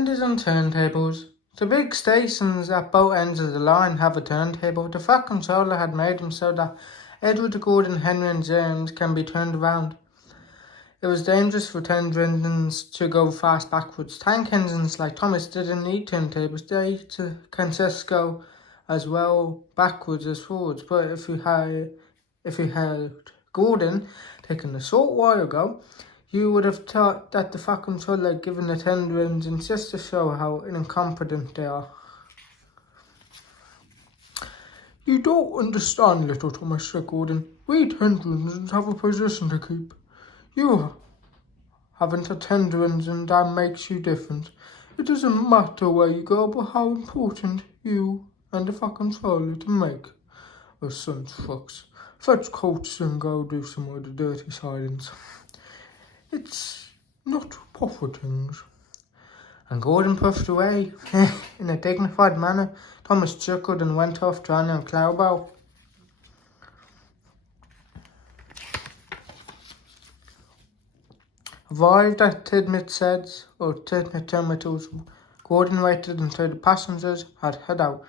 Windows and turntables. The big stations at both ends of the line have a turntable. The Fat Controller had made them so that Edward, Gordon, Henry and James can be turned around. It was dangerous for turned engines to go fast backwards. Tank engines like Thomas didn't need turntables. They can just go as well backwards as forwards. But if you had Gordon taken a short while ago, you would have thought that the Fat Controller had given the turned engines just to show how incompetent they are. "You don't understand, little Thomas," said Gordon. "We turned engines have a position to keep. You haven't a tender engine that makes you different. It doesn't matter where you go, but how important you and the Fat Controller to make us some trucks. Fetch coats and go do some of the dirty sidings. It's not proper things." And Gordon puffed away in a dignified manner. Thomas chuckled and went off trying on Cloudbow. Arrived at Tidmouth Sheds, or Tidmouth Terminals, Gordon waited until the passengers had head out.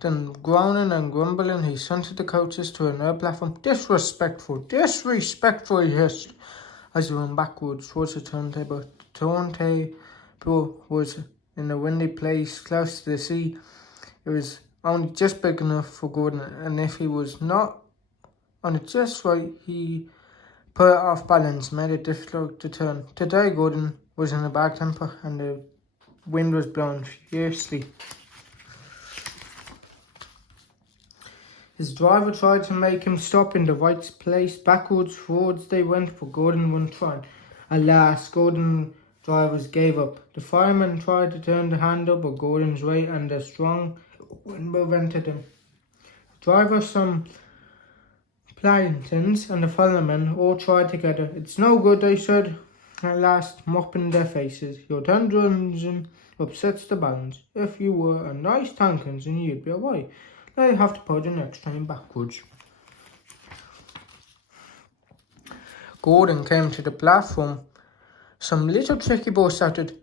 Then, groaning and grumbling, he shunted the coaches to another platform. Disrespectful, he hissed as he ran backwards towards the turntable. The turntable was in a windy place close to the sea. It was only just big enough for Gordon, and if he was not on it just right, he put it off balance, made it difficult to turn. Today, Gordon was in a bad temper, and the wind was blowing fiercely. His driver tried to make him stop in the right place. Backwards, forwards they went, but Gordon wouldn't try. At last, Gordon's drivers gave up. The fireman tried to turn the handle, but Gordon's weight and the strong wind prevented him. The driver, some plantains, and the fireman all tried together. "It's no good," they said, at last, mopping their faces. "Your tender engine upsets the balance. If you were a nice tank engine, you'd be alright. They have to put the next train backwards." Gordon came to the platform. Some little tricky boy shouted,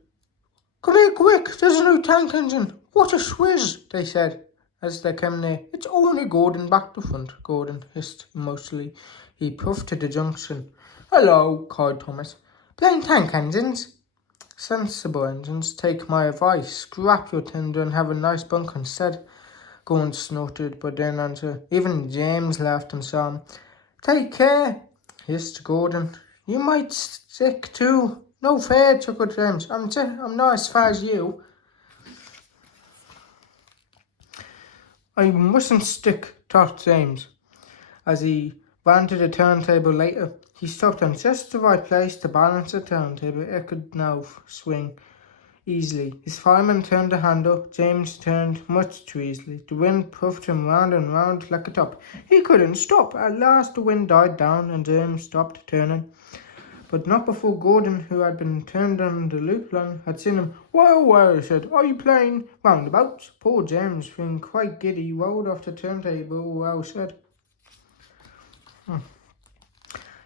"Come here quick, there's a new tank engine. What a swizz," they said as they came near. "It's only Gordon back to front," Gordon hissed emotionally. He puffed to the junction. "Hello," cried Thomas. "Plain tank engines?" "Sensible engines. Take my advice. Scrap your tender and have a nice bunk instead," Gordon snorted, but didn't answer. Even James laughed and saw him. "Take care," hissed Gordon. "You might stick too." "No fair," chuckled James. I'm not as far as you." "I mustn't stick," thought James, as he ran to the turntable later. He stopped on just the right place to balance the turntable. It could now swing easily. His fireman turned the handle. James turned much too easily. The wind puffed him round and round like a top. He couldn't stop. At last the wind died down and James stopped turning. But not before Gordon, who had been turned on the loop line, had seen him. Well, he said, "Are you playing roundabouts?" Poor James, feeling quite giddy, rolled off the turntable. Well said.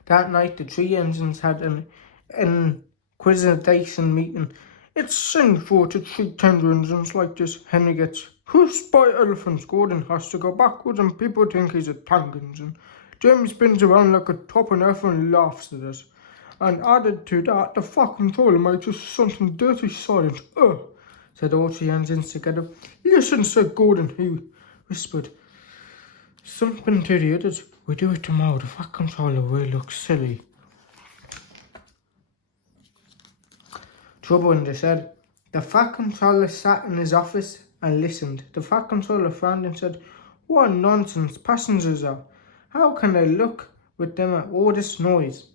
That night the three engines had an inquisition meeting. "It's sinful to treat tender engines like this," Henry gets. "Pushed by elephants, Gordon has to go backwards and people think he's a tank engine. James spins around like a top and everyone laughs at us. And added to that, the Fat Controller makes us something dirty silent." Said all three engines together. "Listen," said Gordon, he whispered something to the others. "We do it tomorrow, the Fat Controller will look silly." Trouble in the shed. The Fat Controller sat in his office and listened. The Fat Controller frowned and said, "What nonsense passengers are. How can they look with them at all this noise?"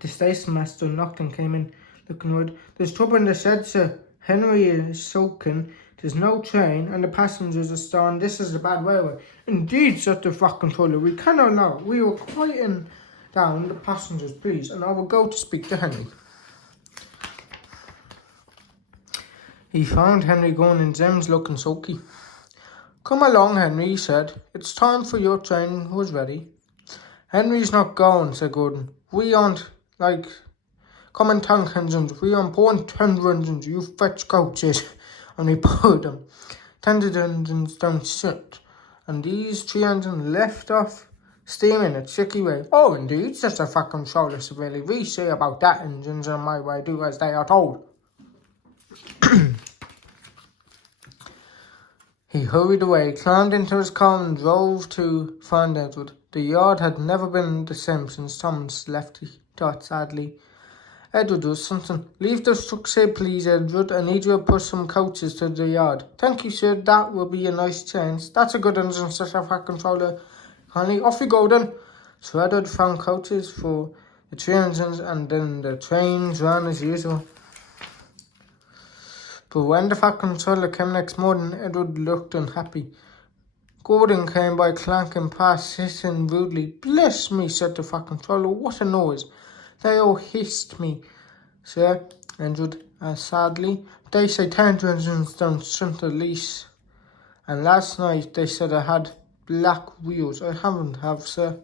The station master knocked and came in, looking worried. "There's trouble in the shed, sir. Henry is sulking. There's no train, and the passengers are starving. This is a bad railway." "Indeed," said the Fat Controller. "We cannot allow it. We will quieten down the passengers, please, and I will go to speak to Henry." He found Henry going and James looking sulky. "Come along, Henry," he said. "It's time for your train was ready." "Henry's not going," said Gordon. "We aren't like Come on, tank engines, we are important tender engines, you fetch coaches. And he put them. Tender engines don't sit. And these 3 engines left off steaming a tricky way. Oh, indeed, says the fat controller severely. We say about that engines and my way do as they are told. He hurried away, climbed into his car and drove to find Edward. The yard had never been the same since Thomas left, he thought sadly. Edward was something. Leave the truck, say please, Edward. I need you to push some coaches to the yard. Thank you, sir. That will be a nice change. That's a good engine, said the fat controller. Kindly, off you go then. So Edward found coaches for the 3 engines and then the trains ran as usual. But when the fat controller came next morning, Edward looked unhappy. Gordon came by clanking past, hissing rudely. Bless me, said the fat controller, what a noise. They all hissed me, sir, Edward asked sadly. They say 10 engines don't shunt the lease. And last night they said I had black wheels. I haven't, sir.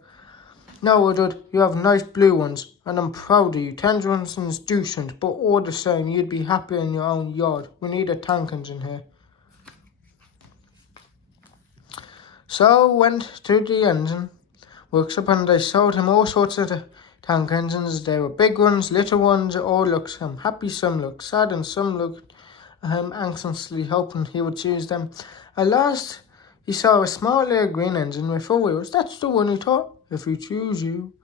No, Edward, you have nice blue ones, and I'm proud of you. 10 engines do shunt, but all the same, you'd be happy in your own yard. We need a tank engine here. So went to the engine workshop and they sold him all sorts of tank engines. There were big ones, little ones, all looked happy, some looked sad, and some looked anxiously hoping he would choose them. At last he saw a small little green engine with 4 wheels. That's the one, he thought. If we choose you,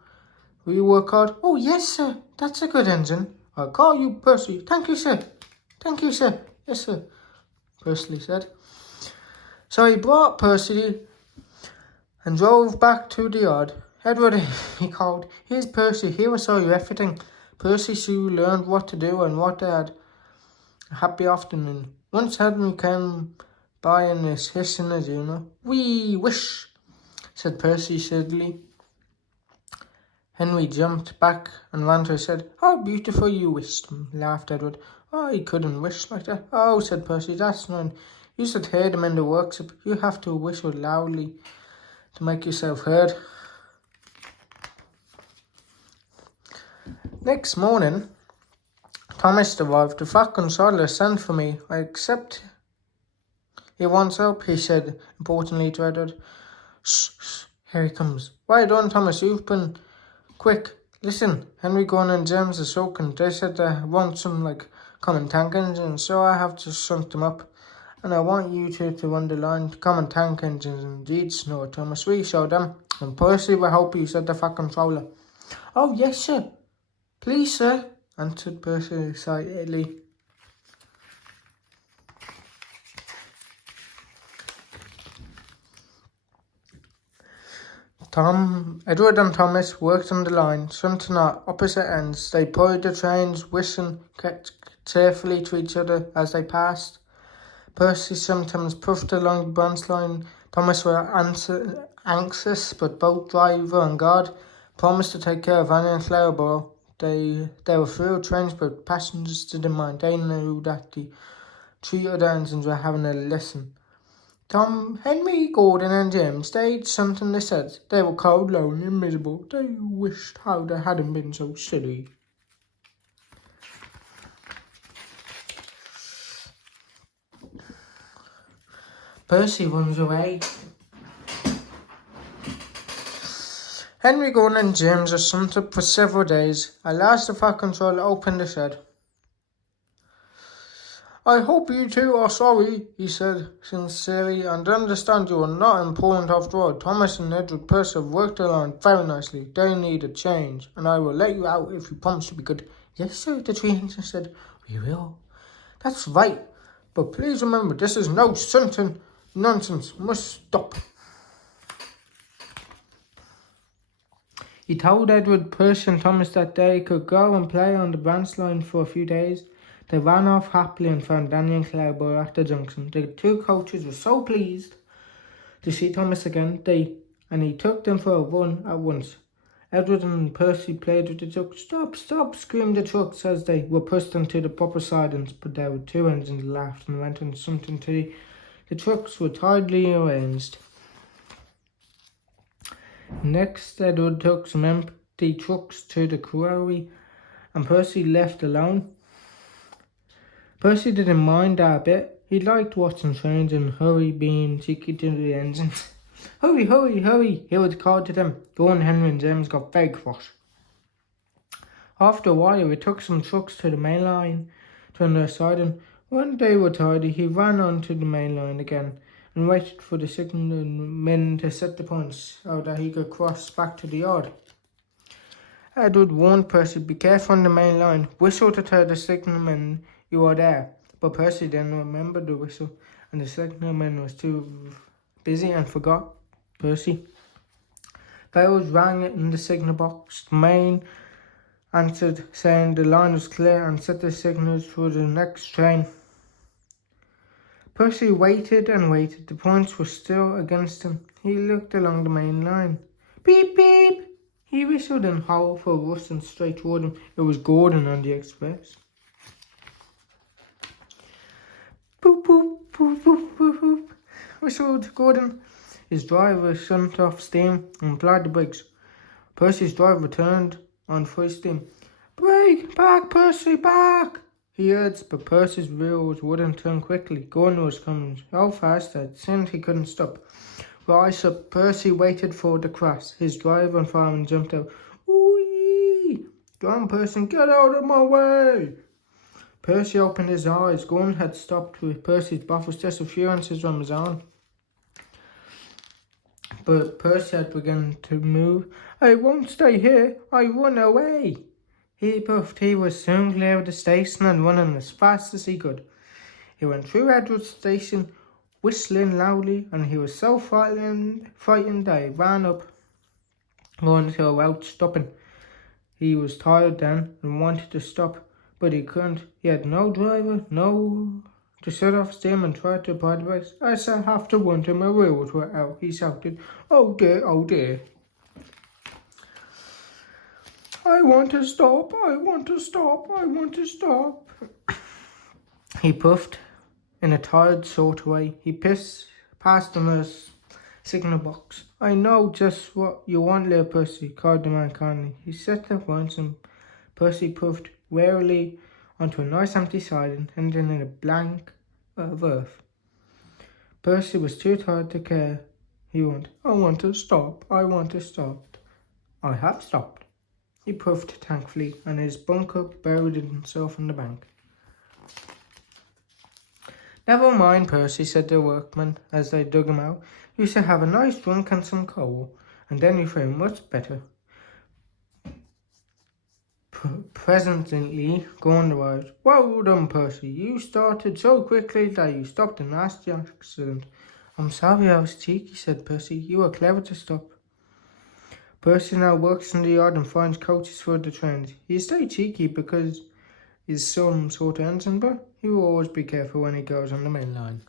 will you work hard? Oh yes, sir, that's a good engine. I'll call you Percy. Thank you, sir. Thank you, sir. Yes, sir, Percy said. So he brought Percy and drove back to the yard. Edward, he called, here's Percy, here I saw you everything. Percy soon learned what to do and what they had a happy afternoon. Once Henry came by and was hissing as you know. We wish, said Percy sadly. Henry jumped back and ran to her, said, how beautiful you wished, laughed Edward. Oh, he couldn't wish like that. Oh, said Percy, that's none. You should hear them in the workshop. You have to whistle loudly to make yourself heard. Next morning, Thomas arrived. The fat controller sent for me. I accept he wants help, he said importantly to Edward. Shh, shh, here he comes. Why don't Thomas, you've been quick. Listen, Henry, Gordon and James are soaking. They said they want some common tank engines, so I have to shunt them up. And I want you two to run the line. Common tank engines indeed, snored Thomas. We showed them. And Percy will help you, said the fat controller. Oh yes, sir. Please, sir, answered Percy excitedly. Edward and Thomas worked on the line, shunting at opposite ends. They pulled the trains, whistling cheerfully to each other as they passed. Percy sometimes puffed along the branch line. Thomas was anxious, but both driver and guard promised to take care of Annie and Clarabelle. They were through trains, but passengers didn't mind. They knew that the 3 other engines were having a lesson. Tom, Henry, Gordon and Jim stayed something they said. They were cold, lonely and miserable. They wished how they hadn't been so silly. Percy runs away. Henry, Gordon and James are summed up for several days. At last the fat controller opened the shed. I hope you two are sorry, he said sincerely, and understand you are not important after all. Thomas and Edward Percy have worked along very nicely. They need a change, and I will let you out if you promise to be good. Yes, sir, the 3 engines said. We will. That's right, but please remember, this is no shunting nonsense. Must stop. He told Edward, Percy and Thomas that they could go and play on the branch line for a few days. They ran off happily and found Danny and Clarabelle at the junction. The 2 coaches were so pleased to see Thomas again, and he took them for a run at once. Edward and Percy played with the trucks. Stop, stop, screamed the trucks as they were pushed onto the proper sidings, but there were 2 engines laughed and went on something to the trucks were tidily arranged. Next, Edward took some empty trucks to the quarry and Percy left alone. Percy didn't mind that a bit. He liked watching trains and hurry being cheeky to the engines. Hurry, hurry, hurry, he would call to them. Gordon, Henry and James got very cross. After a while, he took some trucks to the main line to on their side, and when they were tidy, he ran onto the main line again and waited for the signalmen to set the points so that he could cross back to the yard. Edward warned Percy, be careful on the main line. Whistle to tell the signalmen you are there. But Percy didn't remember the whistle, and the signalman was too busy and forgot Percy. Bells rang in the signal box. The main answered, saying the line was clear, and set the signals for the next train. Percy waited and waited. The points were still against him. He looked along the main line. Beep, beep! He whistled and howled for Russ and straight toward him. It was Gordon on the express. Boop, boop, boop, boop, boop, boop, whistled Gordon. His driver shut off steam and applied the brakes. Percy's driver turned on full steam. Brake! Back, Percy, back! He urged, but Percy's wheels wouldn't turn quickly. Gordon was coming so fast that it seemed he couldn't stop. Rise up, Percy waited for the crash. His driver and fireman jumped out. Ooh! Go on, Percy, get out of my way! Percy opened his eyes. Gordon had stopped with Percy's bath was just a few inches from his own. But Percy had begun to move. I won't stay here. I run away. He puffed. He was soon clear of the station and running as fast as he could. He went through Edward's station, whistling loudly, and he was so frightened that he ran up going to a route stopping. He was tired then and wanted to stop, but he couldn't. He had no driver, no to shut off steam and try to apply the brakes. I shall have to run till my wheels were out, he shouted. Oh dear, oh dear. I want to stop, I want to stop, I want to stop. He puffed in a tired sort of way. He passed the nurse signal box. I know just what you want, little Percy, cried the man kindly. He set up once and Percy puffed warily onto a nice empty siding, ending in a blank of earth. Percy was too tired to care. He went, I want to stop, I want to stop. I have stopped. He puffed thankfully, and his bunker buried himself in the bank. Never mind, Percy, said the workman as they dug him out. You shall have a nice drink and some coal, and then you feel much better. Presently, Gordon arrived. Well done, Percy. You started so quickly that you stopped a nasty accident. I'm sorry I was cheeky, said Percy. You were clever to stop. Percy now works in the yard and finds coaches for the trains. He stays cheeky because he's some sort of ensign, but he will always be careful when he goes on the main line.